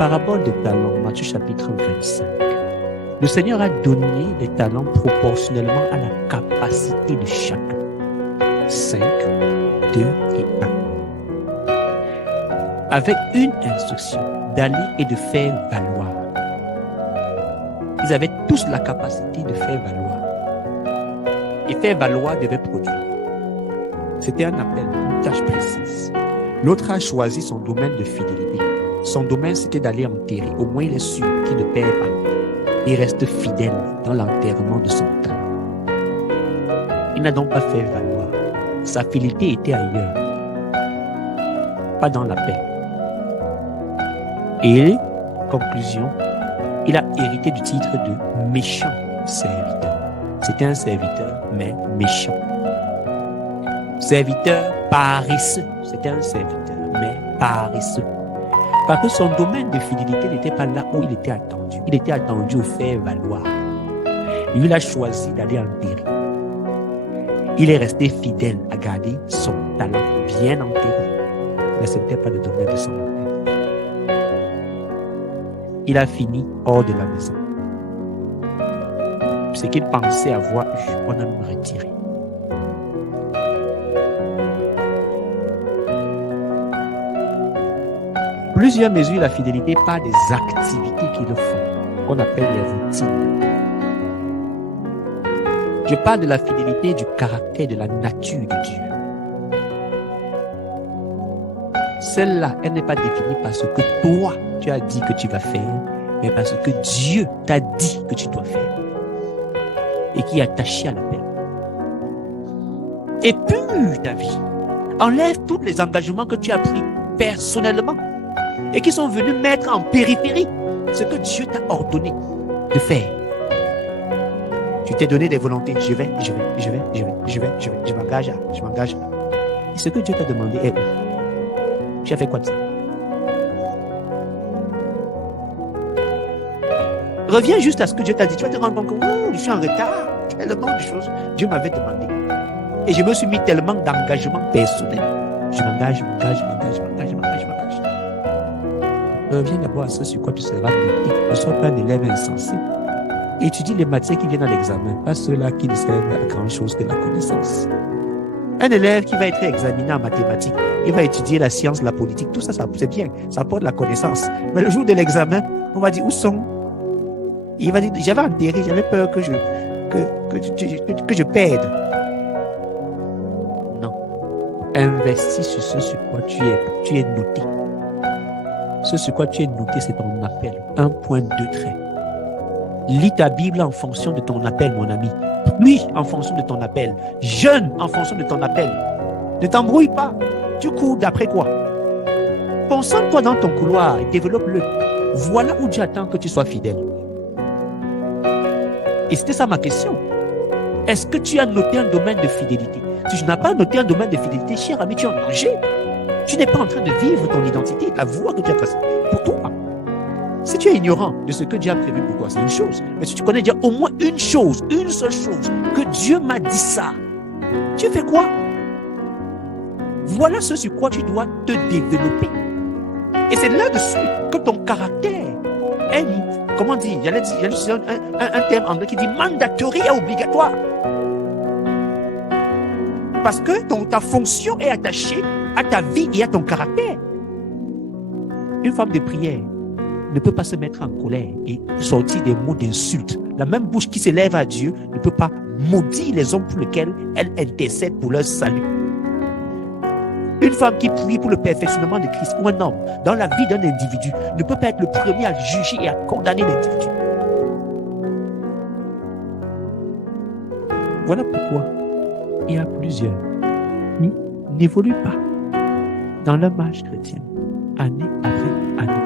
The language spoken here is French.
parabole des talents, Matthieu chapitre 25, le Seigneur a donné des talents proportionnellement à la capacité de chacun. 5, 2 et 1. Avec une instruction d'aller et de faire valoir. Ils avaient tous la capacité de faire valoir. Et faire valoir devait produire. C'était un appel, une tâche précise. L'autre a choisi son domaine de fidélité. Son domaine, c'était d'aller enterrer. Au moins, il est sûr qu'il ne perd pas. Il reste fidèle dans l'enterrement de son talent. Il n'a donc pas fait valoir. Sa fidélité était ailleurs. Pas dans la paix. Et, conclusion, il a hérité du titre de méchant serviteur. C'était un serviteur, mais méchant. Serviteur paresseux. C'était un serviteur, mais paresseux. Parce que son domaine de fidélité n'était pas là où il était attendu. Il était attendu au faire valoir. Lui, il a choisi d'aller enterrer. Il est resté fidèle à garder son talent bien enterré. Mais ce n'était pas le domaine de son appel. Il a fini hors de la maison. Ce qu'il pensait avoir eu, on a même retiré. Plusieurs mesurent la fidélité par des activités qu'ils font, qu'on appelle les routines. Je parle de la fidélité du caractère, de la nature de Dieu. Celle-là, elle n'est pas définie par ce que toi, tu as dit que tu vas faire, mais par ce que Dieu t'a dit que tu dois faire et qui est attaché à l'appel. Épure ta vie. Enlève tous les engagements que tu as pris personnellement et qui sont venus mettre en périphérie ce que Dieu t'a ordonné de faire. Tu t'es donné des volontés. Je m'engage. Et ce que Dieu t'a demandé est où? Tu as fait quoi de ça? Reviens juste à ce que Dieu t'a dit. Tu vas te rendre compte que je suis en retard. Tellement de choses Dieu m'avait demandé. Et je me suis mis tellement d'engagement personnel. Je m'engage. Reviens d'abord à ce sur quoi tu seras noté. Ne sois pas un élève insensé. Étudie les matières qui viennent à l'examen, pas ceux-là qui ne servent à grand-chose que la connaissance. Un élève qui va être examiné en mathématiques, il va étudier la science, la politique, tout ça, c'est bien, ça apporte la connaissance. Mais le jour de l'examen, on va dire, où sont? Il va dire, j'avais enterré, j'avais peur que je perde. Non. Investis sur ce sur quoi tu es noté. Ce sur quoi tu es noté, c'est ton appel. 1.2 traits. Lis ta Bible en fonction de ton appel, mon ami. Prie en fonction de ton appel. Jeûne en fonction de ton appel. Ne t'embrouille pas. Tu cours d'après quoi? Concentre-toi dans ton couloir et développe-le. Voilà où Dieu attend que tu sois fidèle. Et c'était ça ma question. Est-ce que tu as noté un domaine de fidélité? Si tu n'as pas noté un domaine de fidélité, cher ami, tu es en danger. Tu n'es pas en train de vivre ton identité, la voie que tu as tracée pour toi. Si tu es ignorant de ce que Dieu a prévu pour toi, c'est une chose. Mais si tu connais déjà au moins une chose, une seule chose, que Dieu m'a dit ça, tu fais quoi? Voilà ce sur quoi tu dois te développer. Et c'est là-dessus que ton caractère est, comment dire, il y a un terme anglais qui dit mandatory et obligatoire. Parce que ta fonction est attachée à ta vie et à ton caractère. Une femme de prière ne peut pas se mettre en colère et sortir des mots d'insulte. La même bouche qui s'élève à Dieu ne peut pas maudire les hommes pour lesquels elle intercède pour leur salut. Une femme qui prie pour le perfectionnement de Christ ou un homme dans la vie d'un individu ne peut pas être le premier à juger et à condamner l'individu. Voilà pourquoi il y a plusieurs qui n'évoluent pas dans leur marche chrétienne, année après année.